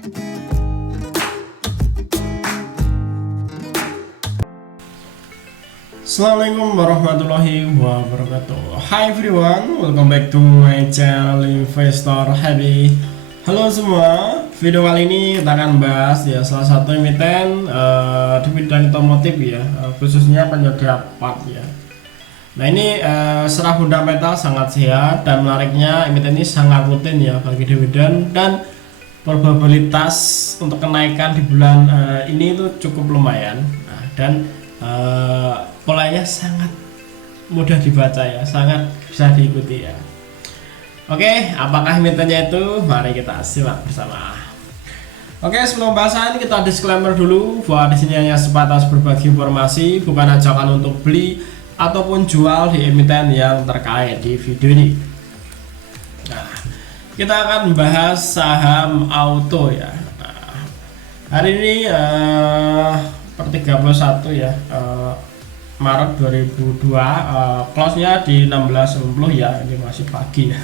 Assalamualaikum warahmatullahi wabarakatuh. Hi everyone, welcome back to my channel Investor Happy. Halo semua, video kali ini kita akan bahas ya salah satu emiten di bidang otomotif ya, khususnya penyedia part ya. Nah ini secara fundamental sangat sehat dan menariknya emiten ini sangat rutin ya bagi dividen dan probabilitas untuk kenaikan di bulan ini itu cukup lumayan. Nah, dan polanya sangat mudah dibaca ya, sangat bisa diikuti ya. Oke, apakah emitennya itu? Mari kita simak bersama. Oke, sebelum bahasan kita disclaimer dulu bahwa di sini hanya sebatas berbagi informasi, bukan ajakan untuk beli ataupun jual di emiten yang terkait di video ini. Nah, kita akan membahas saham auto ya. Nah, hari ini per 31 ya Maret 2002 close-nya di 16.90 ya, ini masih pagi ya.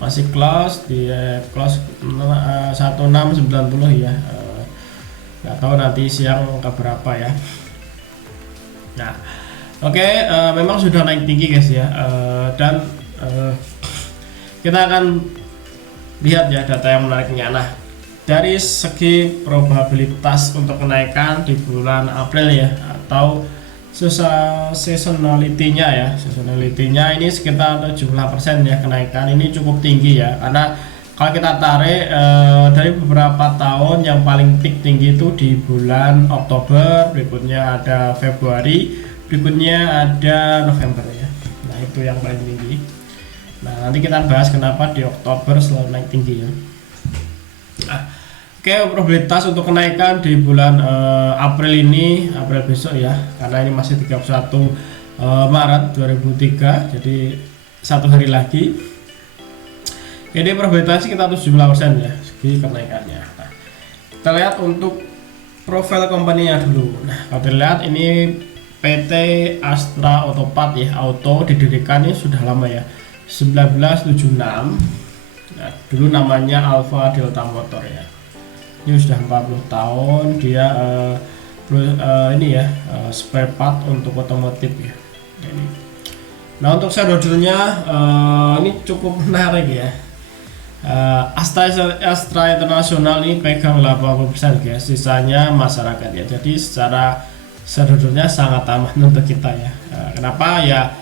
Masih close di close 1690 ya. Nggak tahu nanti siang ke berapa ya. Nah, oke, memang sudah naik tinggi guys ya. Dan kita akan lihat ya data yang menariknya. Nah, dari segi probabilitas untuk kenaikan di bulan April ya, atau seasonality-nya ya, seasonality-nya ini sekitar 70% ya kenaikan. Ini cukup tinggi ya, karena kalau kita tarik dari beberapa tahun yang paling peak tinggi itu di bulan Oktober, berikutnya ada Februari, berikutnya ada November ya. Nah itu yang paling tinggi. Nah nanti kita bahas kenapa di Oktober selalu naik tinggi ya. Nah, oke, probabilitas untuk kenaikan di bulan April ini, April besok ya, karena ini masih 31 Maret 2003, jadi satu hari lagi. Jadi probabilitas kita 75% ya segi kenaikannya. Nah, kita lihat untuk profil company-nya dulu. Nah, kalau dilihat ini PT Astra Autopart ya, auto didirikan ini sudah lama ya, 1976. Nah, dulu namanya Alfa Delta Motor ya. Ini sudah 40 tahun dia ini ya spare part untuk otomotif ya. Nah untuk shareholdernya ini cukup menarik ya. Astra International ini pegang 80% ya, sisanya masyarakat ya. Jadi secara shareholdernya sangat aman untuk kita ya. Kenapa ya?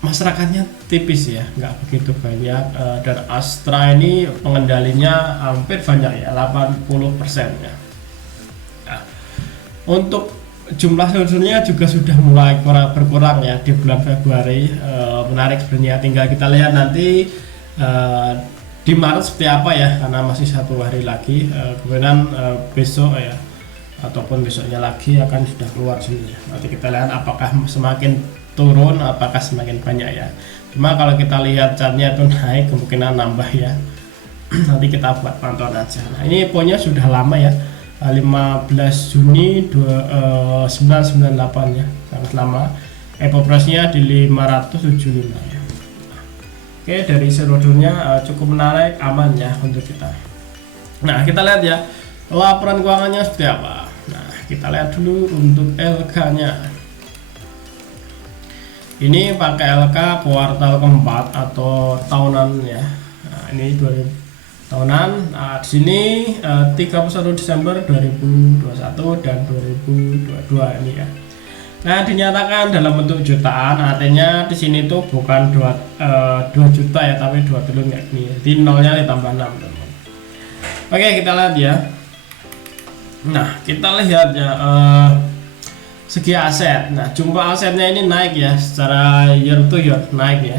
Masyarakatnya tipis ya, nggak begitu banyak, dan Astra ini pengendalinya hampir banyak ya, 80% ya. Nah, untuk jumlah shareholdernya juga sudah mulai berkurang ya di bulan Februari. Menarik sebenarnya, tinggal kita lihat nanti di Maret seperti apa ya, karena masih satu hari lagi. Kemudian besok ya, ataupun besoknya lagi akan sudah keluar sebenarnya. Nanti kita lihat apakah semakin turun, apakah semakin banyak ya. Cuma kalau kita lihat chartnya itu naik, kemungkinan nambah ya. Nanti kita buat pantauan aja. Nah ini poinnya sudah lama ya, 15 Juni 1998 ya, sangat lama. Apple price-nya di 575 ya. Oke, dari shareholdernya cukup menarik, aman ya untuk kita. Nah kita lihat ya laporan keuangannya seperti apa. Nah kita lihat dulu untuk LK-nya. Ini pakai LK kuartal keempat atau tahunan ya. Nah, ini 2000 tahunan. Nah, di sini 31 Desember 2021 dan 2022 ini ya. Nah, dinyatakan dalam bentuk jutaan, artinya di sini tuh bukan 2 juta ya, tapi 2 triliun kayak gini. Jadi nolnya ditambah 6, teman. Oke, kita lihat ya. Nah, kita lihat ya segi aset. Nah, jumlah asetnya ini naik ya secara year to year, naik ya.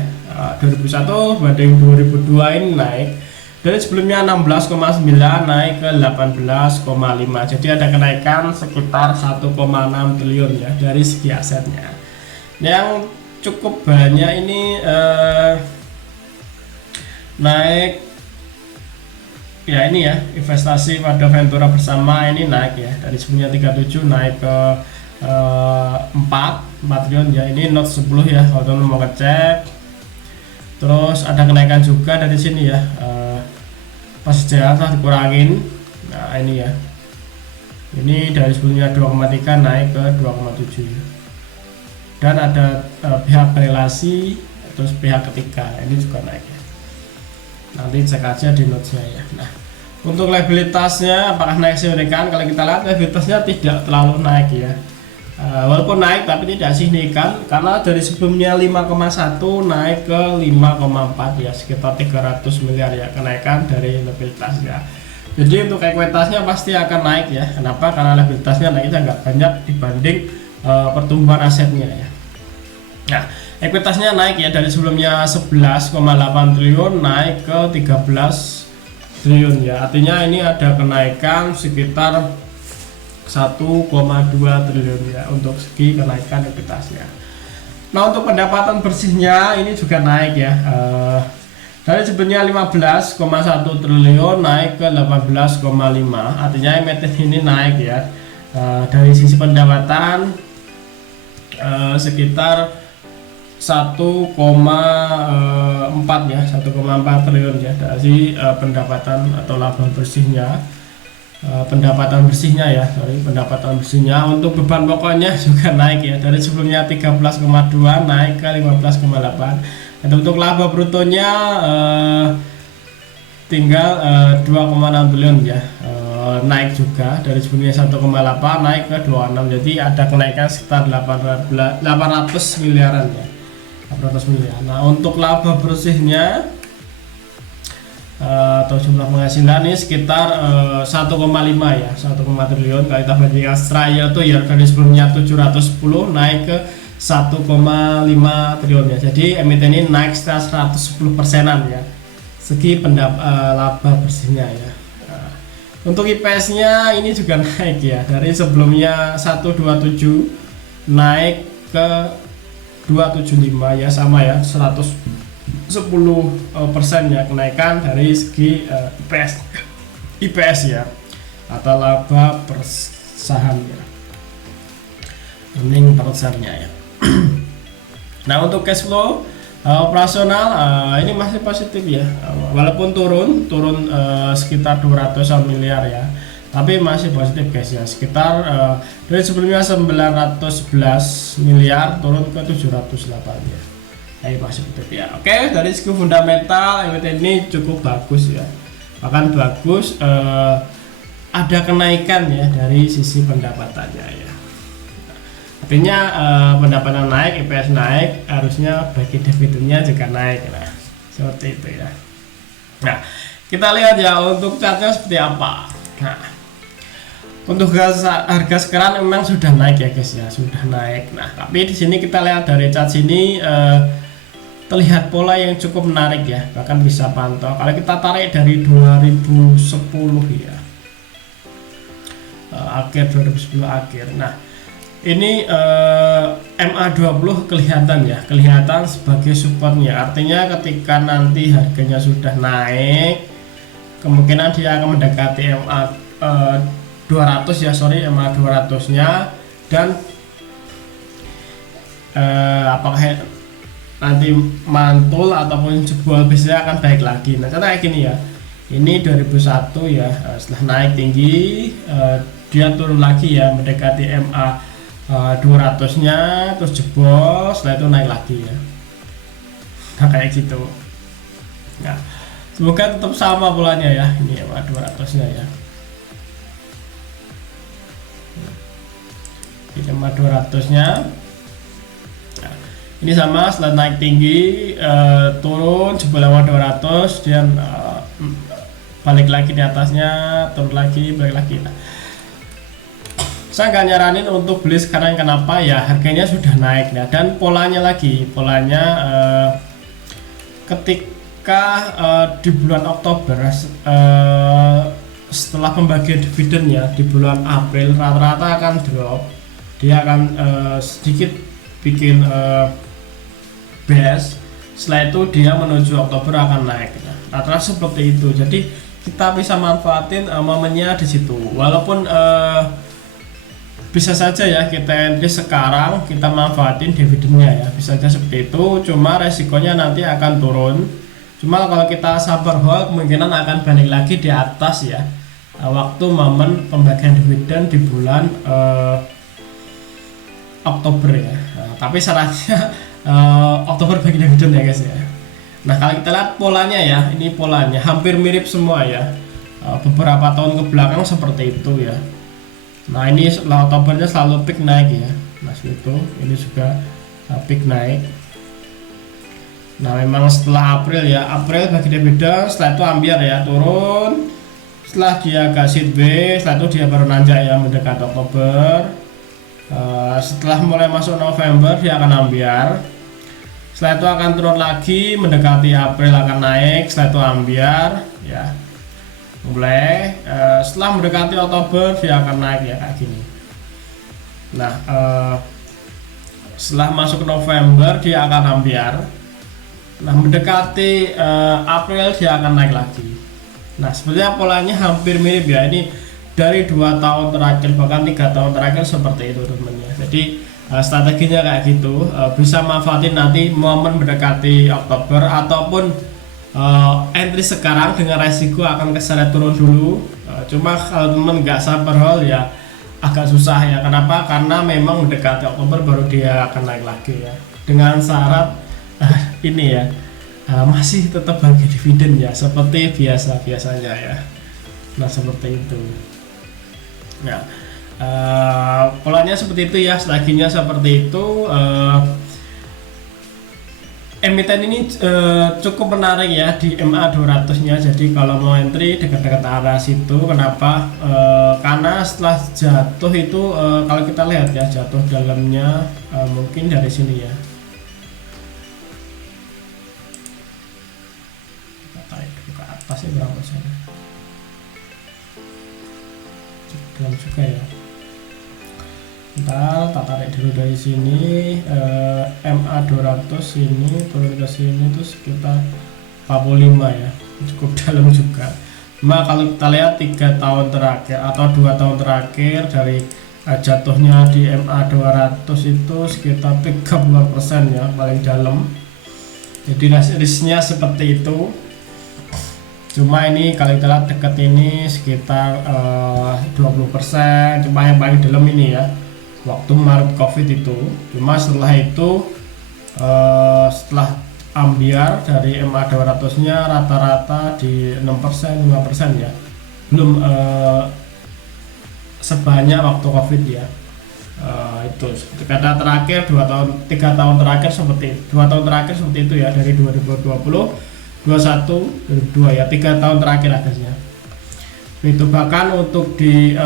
2001 banding 2002 ini naik. Dari sebelumnya 16,9 naik ke 18,5. Jadi ada kenaikan sekitar 1,6 triliun ya dari segi asetnya. Yang cukup banyak ini naik ya, ini ya, investasi pada Ventura bersama ini naik ya. Dari sebelumnya 37 naik ke 4 triliun ya. Ini note 10 ya, kalau teman mau ngecek Terus ada kenaikan juga dari sini ya, pas sejarah dikurangin. Nah ini ya, ini dari sebelumnya 2,3 naik ke 2,7 ya. Dan ada pihak relasi, terus pihak ketiga ini juga naik ya. Nanti cek aja di notesnya ya. Nah untuk liabilitasnya apakah naik signifikan? Kalau kita lihat liabilitasnya tidak terlalu naik ya, walaupun naik tapi tidak signifikan, karena dari sebelumnya 5,1 naik ke 5,4 ya, sekitar 300 miliar ya kenaikan dari liabilitas ya. Jadi untuk ekuitasnya pasti akan naik ya. Kenapa? Karena liabilitasnya naiknya nggak banyak dibanding pertumbuhan asetnya ya. Nah ekuitasnya naik ya, dari sebelumnya 11,8 triliun naik ke 13 triliun ya, artinya ini ada kenaikan sekitar 1,2 triliun ya untuk segi kenaikan ekuitasnya. Nah untuk pendapatan bersihnya ini juga naik ya, dari sebelumnya 15,1 triliun naik ke 18,5, artinya emiten ini naik ya. Dari sisi pendapatan sekitar 1,4 ya, 1,4 triliun ya dari pendapatan atau laba bersihnya. Pendapatan bersihnya ya, pendapatan bersihnya. Untuk beban pokoknya juga naik ya, dari sebelumnya 13,2 naik ke 15,8. Dan untuk laba brutonya tinggal 2,6 triliun ya, naik juga dari sebelumnya 1,8 naik ke 26, jadi ada kenaikan sekitar 800 miliaran ya, 800 miliar. Nah untuk laba bersihnya atau jumlah penghasilan ini sekitar 1,5 ya, 1, triliun. Kalau kita bandingkan Australia itu ya, dari sebelumnya 710 naik ke 1,5 triliun ya, jadi emiten ini naik sekitar 110%an ya segi laba bersihnya ya. Untuk IPS nya ini juga naik ya, dari sebelumnya 127 naik ke 275 ya, sama ya, 10% ya kenaikan dari segi IPS ya, atau laba per saham ya, earning per share-nya ya. Nah untuk cash flow operasional ini masih positif ya, walaupun turun sekitar 200 miliar ya, tapi masih positif guys ya, sekitar dari sebelumnya 911 miliar turun ke 708 ya. Ini masih positif ya. Oke, dari segi fundamental emiten ini cukup bagus ya, bahkan bagus, ada kenaikan ya dari sisi pendapatannya ya. Artinya pendapatan naik, IPS naik, harusnya bagi dividennya juga naik. Nah, seperti itu ya. Nah, kita lihat ya untuk chartnya seperti apa. Nah, untuk harga sekarang memang sudah naik ya guys ya, sudah naik. Nah, tapi di sini kita lihat dari chart sini terlihat pola yang cukup menarik ya, bahkan bisa pantau kalau kita tarik dari 2010 ya, akhir 2010 akhir. Nah ini MA20 kelihatan sebagai supportnya, artinya ketika nanti harganya sudah naik, kemungkinan dia akan mendekati MA 200 ya, MA 200 nya, dan apakah nanti mantul ataupun jebol biasanya akan baik lagi. Nah contohnya gini ya, ini 2001 ya, setelah naik tinggi dia turun lagi ya, mendekati MA 200 nya, terus jebol, setelah itu naik lagi ya. Nah kayak gitu. Nah semoga tetap sama polanya ya, ini MA 200 nya ya, ini MA 200 nya. Ini sama, setelah naik tinggi turun jebol MA 200 dan balik lagi di atasnya, turun lagi, balik lagi. Nah, saya nggak nyaranin untuk beli sekarang, kenapa ya, harganya sudah naik ya, dan polanya ketika di bulan Oktober setelah pembagian dividen ya, di bulan April rata-rata akan drop, dia akan sedikit bikin bearish, setelah itu dia menuju Oktober akan naik. Nah, rata-rata seperti itu, jadi kita bisa manfaatin momennya di situ, walaupun bisa saja ya kita entry sekarang, kita manfaatin dividennya ya, bisa saja seperti itu. Cuma resikonya nanti akan turun. Cuma kalau kita sabar hold, kemungkinan akan balik lagi di atas ya, waktu momen pembagian dividen di bulan Oktober ya. Tapi syaratnya Oktober bagi dividen ya guys ya. Nah kalau kita lihat polanya ya, ini polanya hampir mirip semua ya, beberapa tahun ke belakang seperti itu ya. Nah ini setelah Oktobernya selalu peak naik ya, nah itu ini juga peak naik. Nah memang setelah April ya, April bagi dividen, setelah itu ambiar ya, turun. Setelah dia gasit B, setelah itu dia baru nanjak ya mendekati Oktober. Setelah mulai masuk November dia akan ambiar. Setelah itu akan turun lagi, mendekati April akan naik, setelah itu ambiar ya. Mulai setelah mendekati Oktober dia akan naik ya kayak gini. Nah setelah masuk ke November dia akan ambiar. Nah mendekati April dia akan naik lagi. Nah sebenarnya polanya hampir mirip ya, ini dari 2 tahun terakhir bahkan 3 tahun terakhir seperti itu teman-teman ya. Jadi strateginya kayak gitu, bisa manfaatin nanti momen mendekati Oktober ataupun entry sekarang dengan resiko akan keseret turun dulu. Cuma kalau teman nggak sabar hold ya agak susah ya. Kenapa? Karena memang mendekati Oktober baru dia akan naik lagi ya, dengan syarat ini ya, masih tetap bagi dividen ya seperti biasanya ya. Nah seperti itu ya, polanya seperti itu ya, strateginya seperti itu. Emiten ini cukup menarik ya di MA 200 nya. Jadi kalau mau entry dekat-dekat arah situ. Kenapa? Karena setelah jatuh itu kalau kita lihat ya, jatuh dalamnya mungkin dari sini ya, ke atasnya berapa persen dalam juga ya. Ntar tak tarik dulu dari sini, MA 200 ini turun ke sini tuh sekitar 45 ya, cukup dalam juga. Cuma kalau kita lihat 3 tahun terakhir atau 2 tahun terakhir dari jatuhnya di MA 200 itu sekitar 30% ya, paling dalam. Jadi risknya seperti itu. Cuma ini kalau kita lihat dekat ini sekitar 20%, cuma yang paling dalam ini ya, waktu Maret Covid itu. Cuma setelah itu setelah ambiar dari MA 200 nya rata-rata di 6%, 5% ya, belum sebanyak waktu Covid ya. Itu kata terakhir 2 tahun 3 tahun terakhir seperti 2 tahun terakhir seperti itu ya, dari 2020 21 2022 ya, 3 tahun terakhir akhirnya itu. Bahkan untuk di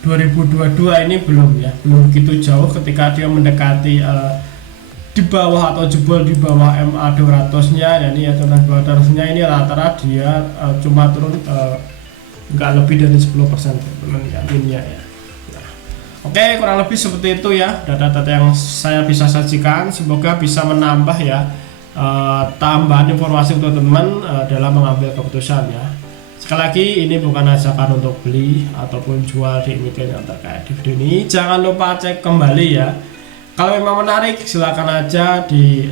2022 ini belum begitu jauh ketika dia mendekati di bawah atau jebol di bawah MA 200 nya. Dan ini ya contoh 200 nya ini rata-rata dia cuma turun nggak lebih dari 10% teman ya, minnya ya. Nah, oke, kurang lebih seperti itu ya data-data yang saya bisa sajikan. Semoga bisa menambah ya tambahan informasi untuk teman dalam mengambil keputusan ya. Sekali lagi ini bukan ajakan untuk beli ataupun jual di emiten yang terkait dividen ini. Jangan lupa cek kembali ya. Kalau memang menarik silakan aja di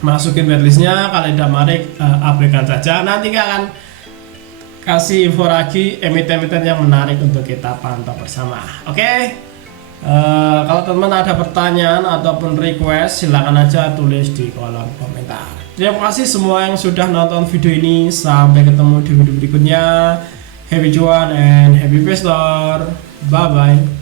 masukin waitlistnya. Kalau tidak menarik abaikan saja. Nanti akan kasih info lagi emiten-emiten yang menarik untuk kita pantau bersama. Oke. Kalau teman ada pertanyaan ataupun request silahkan aja tulis di kolom komentar. Terima kasih semua yang sudah nonton video ini. Sampai ketemu di video berikutnya. Happy cuan and happy investor. Bye bye.